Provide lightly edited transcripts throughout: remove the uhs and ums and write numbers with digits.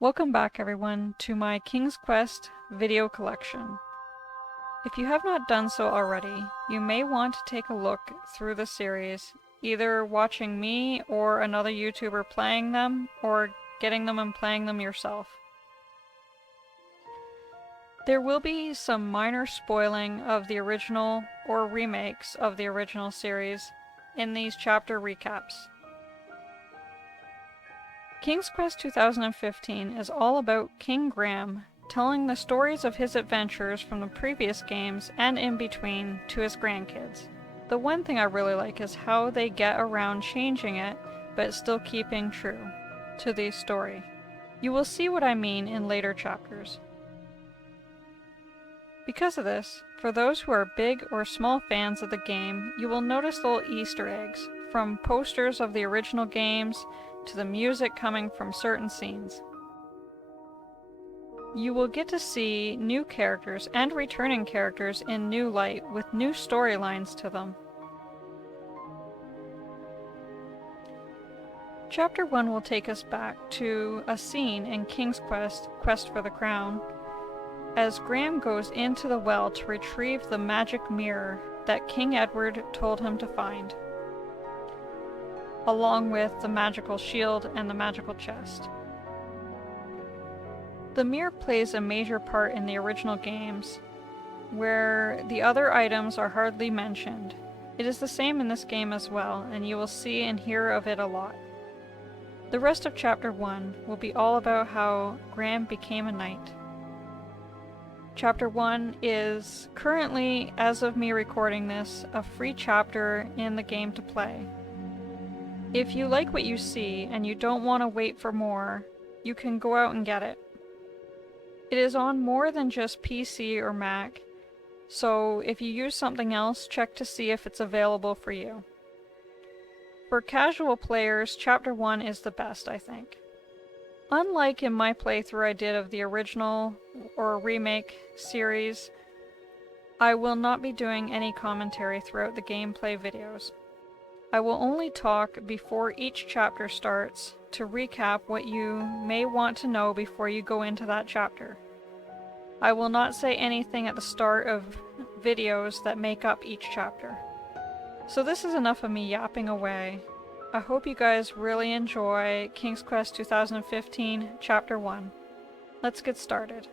Welcome back everyone to my King's Quest video collection. If you have not done so already, you may want to take a look through the series, either watching me or another YouTuber playing them, or getting them and playing them yourself. There will be some minor spoiling of the original or remakes of the original series in these chapter recaps. King's Quest 2015 is all about King Graham telling the stories of his adventures from the previous games and in between to his grandkids. The one thing I really like is how they get around changing it, but still keeping true to the story. You will see what I mean in later chapters. Because of this, for those who are big or small fans of the game, you will notice little Easter eggs, from posters of the original games to the music coming from certain scenes. You will get to see new characters and returning characters in new light with new storylines to them. Chapter 1 will take us back to a scene in King's Quest, Quest for the Crown, as Graham goes into the well to retrieve the magic mirror that King Edward told him to find, along with the magical shield and the magical chest. The mirror plays a major part in the original games, where the other items are hardly mentioned. It is the same in this game as well, and you will see and hear of it a lot. The rest of Chapter 1 will be all about how Graham became a knight. Chapter 1 is currently, as of me recording this, a free chapter in the game to play. If you like what you see and you don't want to wait for more, you can go out and get it. It is on more than just PC or Mac, so if you use something else, check to see if it's available for you. For casual players, Chapter 1 is the best, I think. Unlike in my playthrough I did of the original or remake series, I will not be doing any commentary throughout the gameplay videos. I will only talk before each chapter starts to recap what you may want to know before you go into that chapter. I will not say anything at the start of videos that make up each chapter. So this is enough of me yapping away. I hope you guys really enjoy King's Quest 2015 Chapter 1. Let's get started.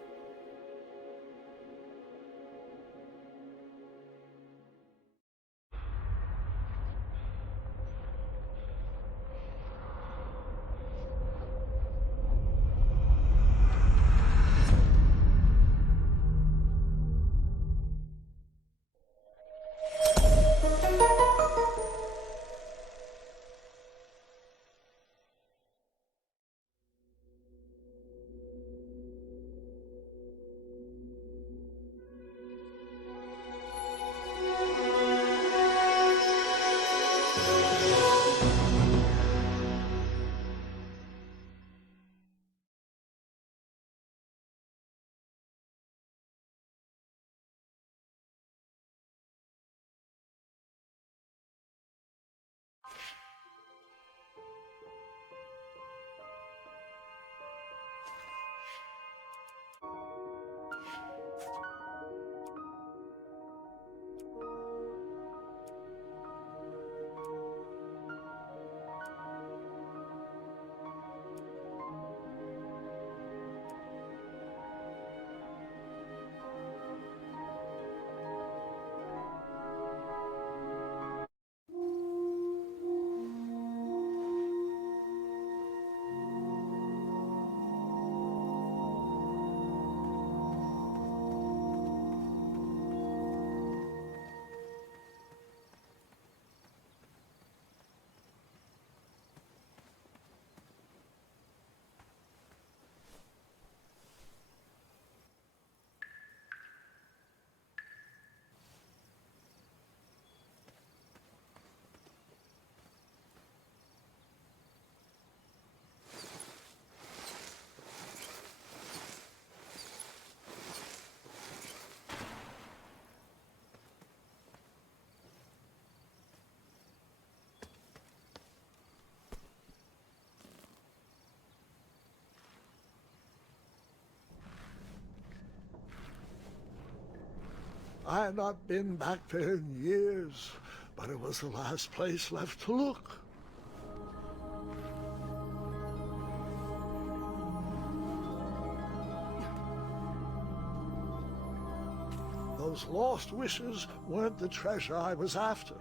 I had not been back there in years, but it was the last place left to look. Those lost wishes weren't the treasure I was after.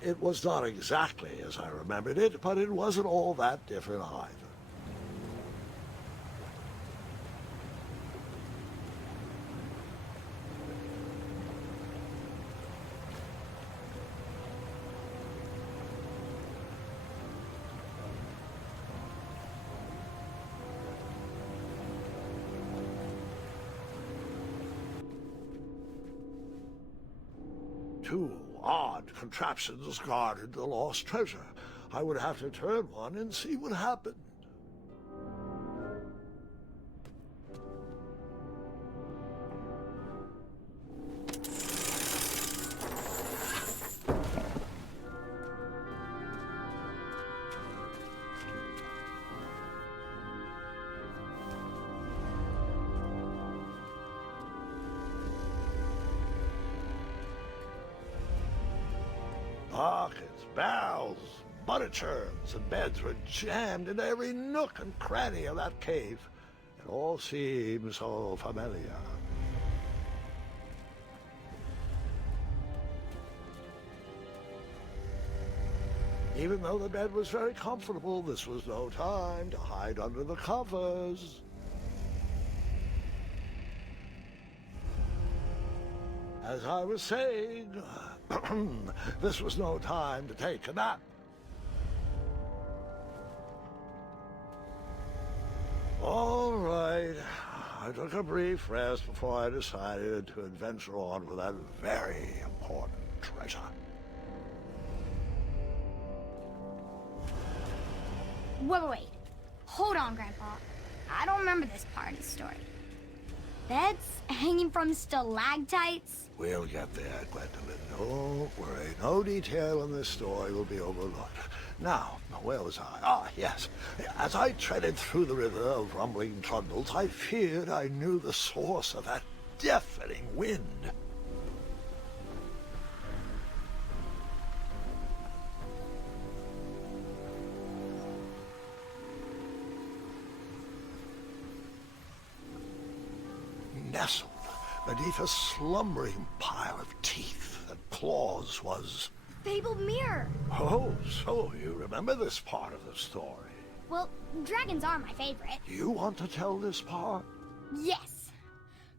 It was not exactly as I remembered it, but it wasn't all that different either. Two odd contraptions guarded the lost treasure. I would have to turn one and see what happened. Buckets, barrels, butter churns, and beds were jammed into every nook and cranny of that cave. It all seemed so familiar. Even though the bed was very comfortable, this was no time to hide under the covers. As I was saying, this was no time to take a nap. All right, I took a brief rest before I decided to adventure on with that very important treasure. Wait. Hold on, Grandpa. I don't remember this part of the story. Beds hanging from stalactites? We'll get there, Gwendolyn. Don't worry. No detail in this story will be overlooked. Now, where was I? Ah, yes. As I treaded through the river of rumbling trundles, I feared I knew the source of that deafening wind. Nestled beneath a slumbering pile of teeth and claws was... Fabled mirror. Oh, so you remember this part of the story? Well, dragons are my favorite. You want to tell this part? Yes.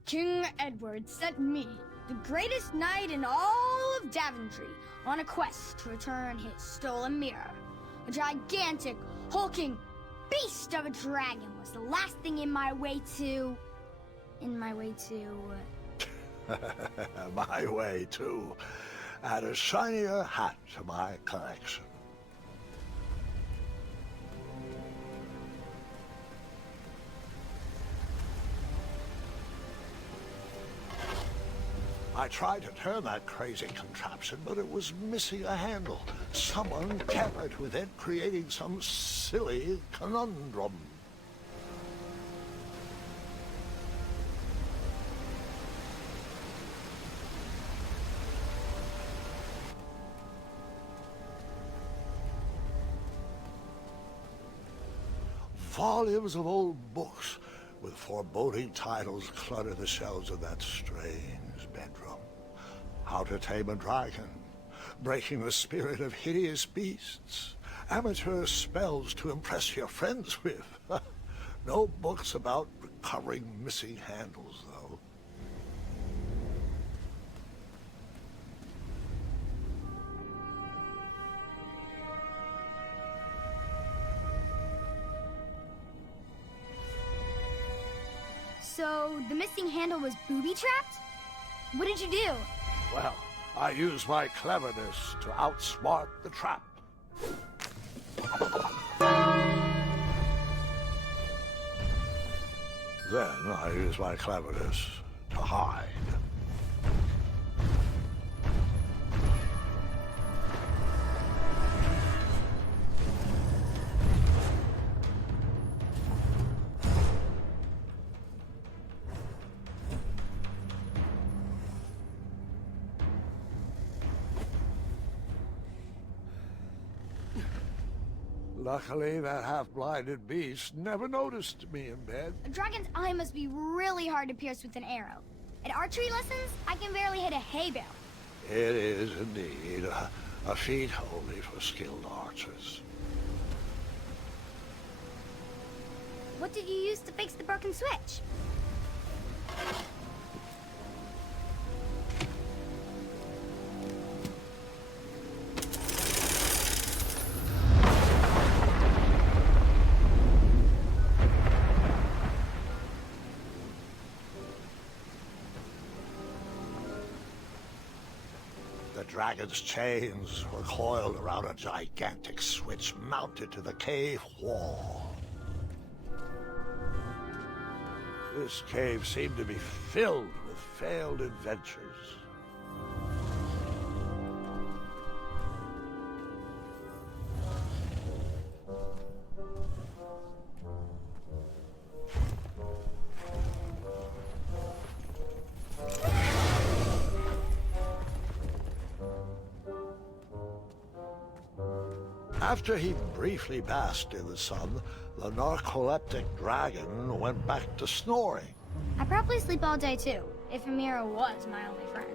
King Edward sent me, the greatest knight in all of Daventry, on a quest to return his stolen mirror. A gigantic, hulking beast of a dragon was the last thing in my way to... My way to add a shinier hat to my collection. I tried to turn that crazy contraption, but it was missing a handle. Someone tampered with it, creating some silly conundrum. Volumes of old books with foreboding titles clutter the shelves of that strange bedroom. How to Tame a Dragon, Breaking the Spirit of Hideous Beasts, Amateur Spells to Impress Your Friends with. No books about recovering missing handles, though. So, the missing handle was booby-trapped? What did you do? Well, I use my cleverness to outsmart the trap. Then I use my cleverness to hide. Luckily, that half-blinded beast never noticed me in bed. A dragon's eye must be really hard to pierce with an arrow. At archery lessons, I can barely hit a hay bale. It is indeed a feat only for skilled archers. What did you use to fix the broken switch? The dragon's chains were coiled around a gigantic switch mounted to the cave wall. This cave seemed to be filled with failed adventures. After he briefly basked in the sun, the narcoleptic dragon went back to snoring. I probably sleep all day too, if Amira was my only friend.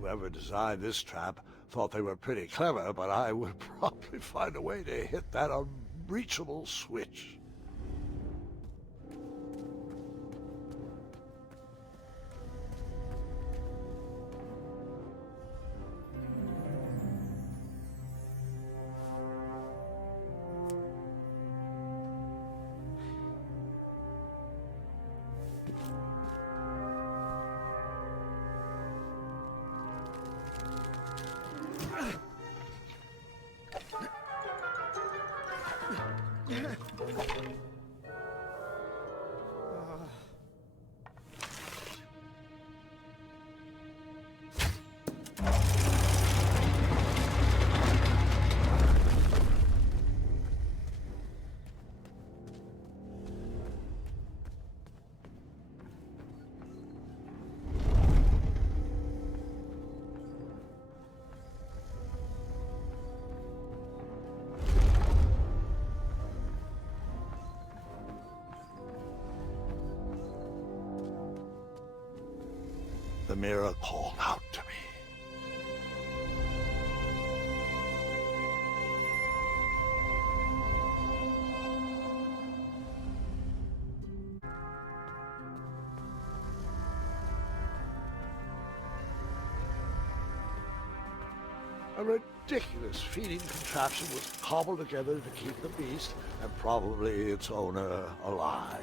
Whoever designed this trap thought they were pretty clever, but I would probably find a way to hit that unreachable switch. the mirror called out to me. A ridiculous feeding contraption was cobbled together to keep the beast, and probably its owner, alive.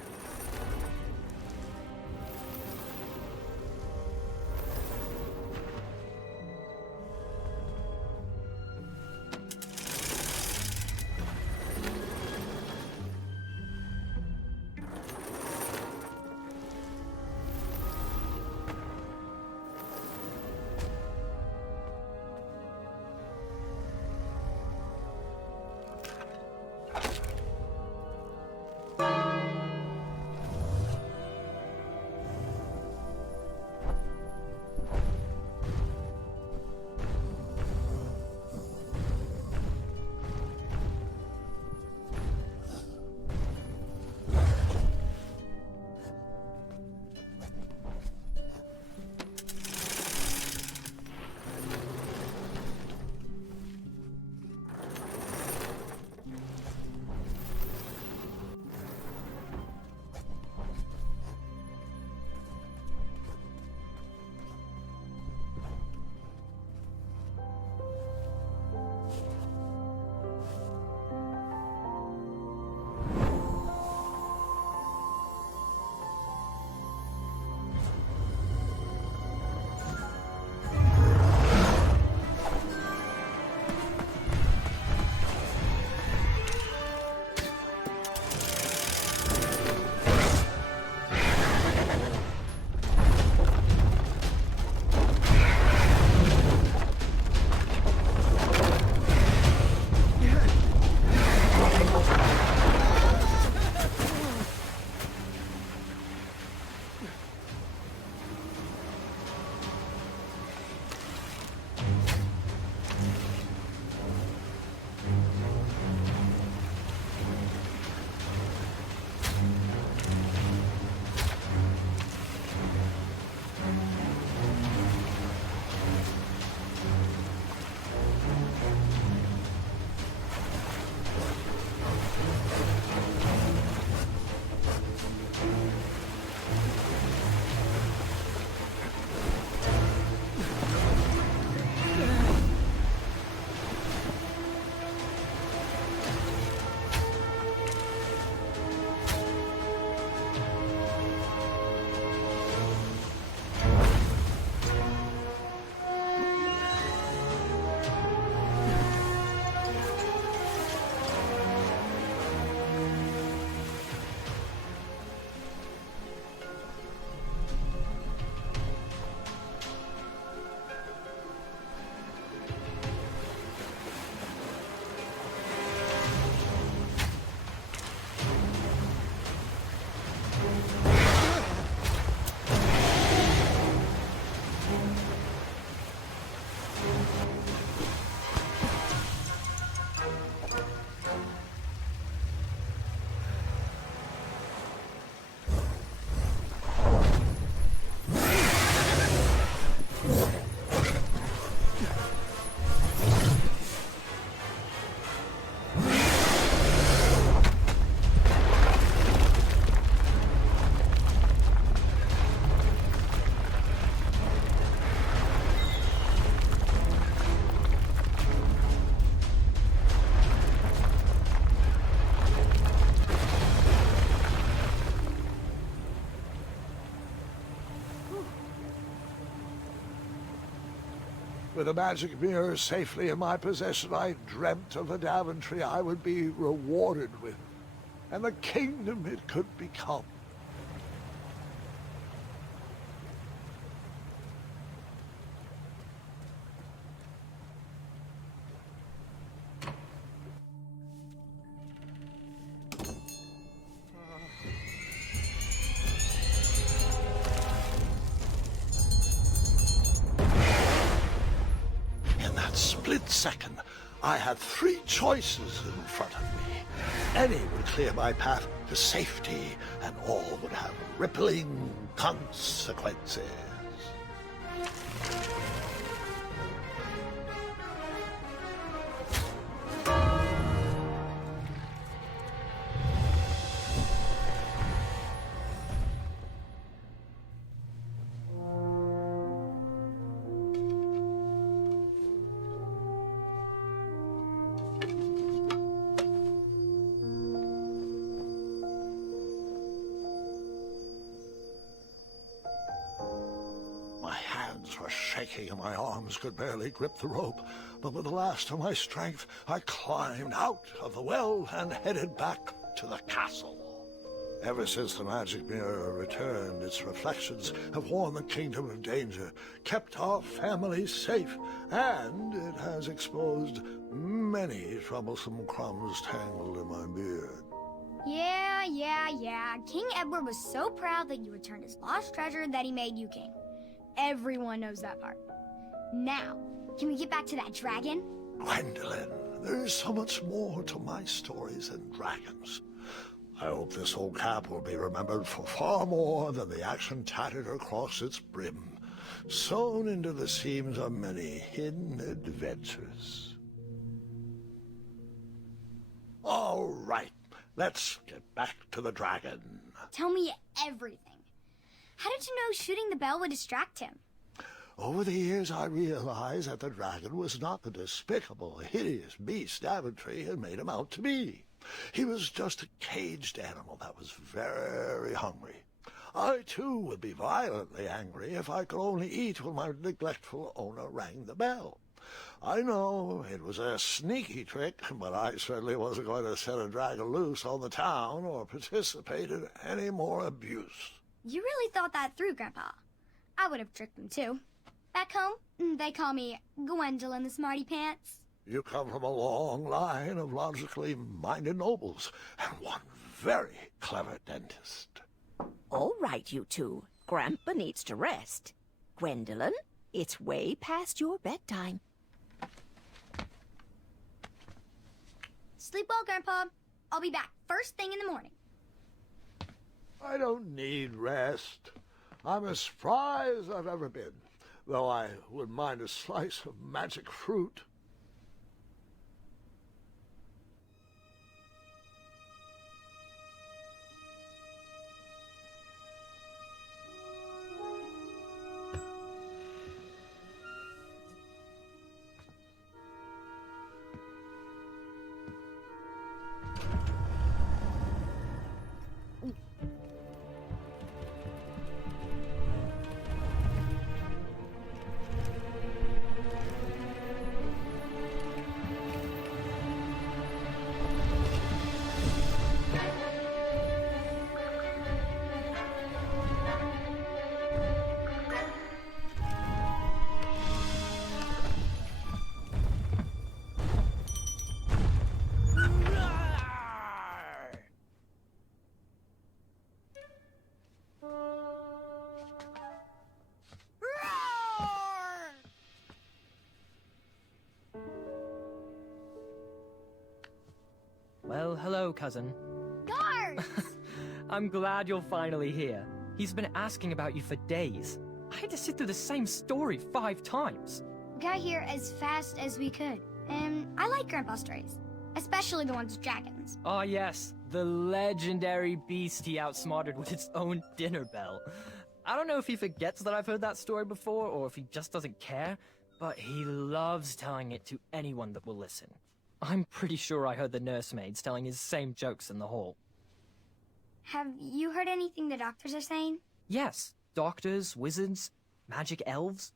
With the magic mirror safely in my possession, I dreamt of the Daventry I would be rewarded with, and the kingdom it could become. Split second, I had three choices in front of me. Any would clear my path to safety, and all would have rippling consequences. aching and my arms could barely grip the rope, but with the last of my strength, I climbed out of the well and headed back to the castle. Ever since the magic mirror returned, its reflections have warned the kingdom of danger, kept our family safe, and it has exposed many troublesome crumbs tangled in my beard. Yeah. King Edward was so proud that you returned his lost treasure that he made you king. Everyone knows that part. Now, can we get back to that dragon? Gwendolyn, there is so much more to my stories than dragons. I hope this old cap will be remembered for far more than the action tattered across its brim, sewn into the seams of many hidden adventures. All right, let's get back to the dragon. Tell me everything. How did you know shooting the bell would distract him? Over the years, I realized that the dragon was not the despicable, hideous beast Daventry had made him out to be. He was just a caged animal that was very hungry. I, too, would be violently angry if I could only eat when my neglectful owner rang the bell. I know it was a sneaky trick, but I certainly wasn't going to set a dragon loose on the town or participate in any more abuse. You really thought that through, Grandpa. I would have tricked him, too. Back home, they call me Gwendolyn the Smarty Pants. You come from a long line of logically minded nobles, and one very clever dentist. All right, you two. Grandpa needs to rest. Gwendolyn, it's way past your bedtime. Sleep well, Grandpa. I'll be back first thing in the morning. I don't need rest. I'm as spry as I've ever been, though I wouldn't mind a slice of magic fruit. Well, hello, cousin. Guards! I'm glad you're finally here. He's been asking about you for days. I had to sit through the same story 5 times. We got here as fast as we could, and I like Grandpa's stories, especially the ones with dragons. Ah, yes, the legendary beast he outsmarted with its own dinner bell. I don't know if he forgets that I've heard that story before, or if he just doesn't care, but he loves telling it to anyone that will listen. I'm pretty sure I heard the nursemaids telling his same jokes in the hall. Have you heard anything the doctors are saying? Yes, doctors, wizards, magic elves.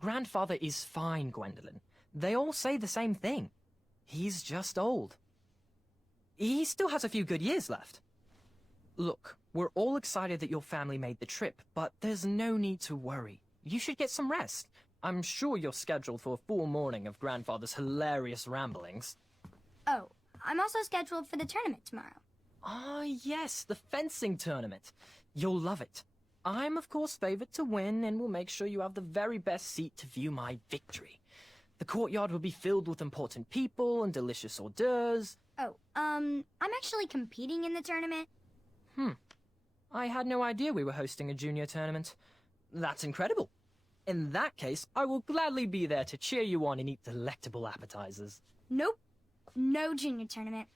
Grandfather is fine, Gwendolyn. They all say the same thing. He's just old. He still has a few good years left. Look, we're all excited that your family made the trip, but there's no need to worry. You should get some rest. I'm sure you're scheduled for a full morning of Grandfather's hilarious ramblings. Oh, I'm also scheduled for the tournament tomorrow. Ah, yes, the fencing tournament. You'll love it. I'm, of course, favored to win, and will make sure you have the very best seat to view my victory. The courtyard will be filled with important people and delicious hors d'oeuvres. Oh, I'm actually competing in the tournament. I had no idea we were hosting a junior tournament. That's incredible. In that case, I will gladly be there to cheer you on and eat delectable appetizers. Nope, no junior tournament.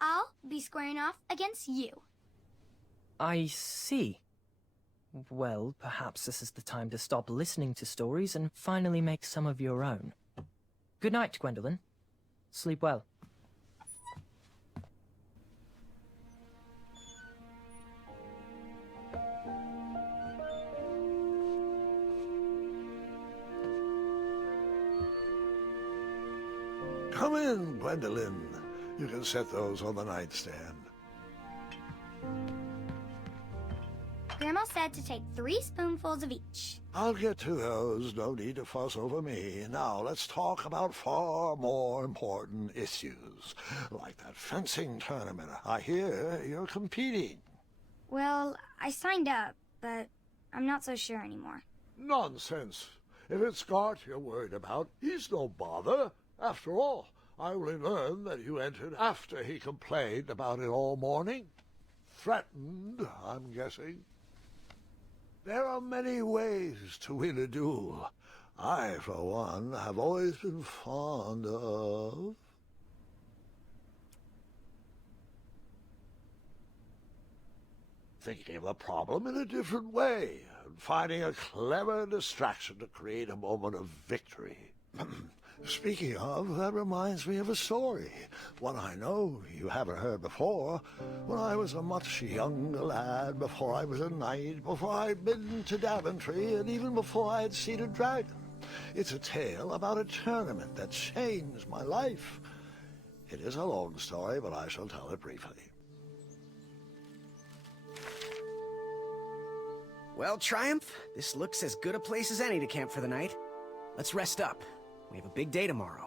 I'll be squaring off against you. I see. Well, perhaps this is the time to stop listening to stories and finally make some of your own. Good night, Gwendolyn. Sleep well. Come in, Gwendolyn. You can set those on the nightstand. Grandma said to take 3 spoonfuls of each. I'll get to those. No need to fuss over me. Now, let's talk about far more important issues, like that fencing tournament. I hear you're competing. Well, I signed up, but I'm not so sure anymore. Nonsense. If it's Scott you're worried about, he's no bother. After all, I only learned that you entered after he complained about it all morning. Threatened, I'm guessing. There are many ways to win a duel. I, for one, have always been fond of... thinking of the problem in a different way, and finding a clever distraction to create a moment of victory. Speaking of, that reminds me of a story, one I know you haven't heard before. When I was a much younger lad, before I was a knight, before I'd been to Daventry, and even before I had seen a dragon. It's a tale about a tournament that changed my life. It is a long story, but I shall tell it briefly. Well, Triumph, this looks as good a place as any to camp for the night. Let's rest up. We have a big day tomorrow.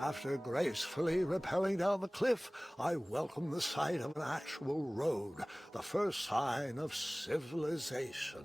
After gracefully rappelling down the cliff, I welcomed the sight of an actual road, the first sign of civilization.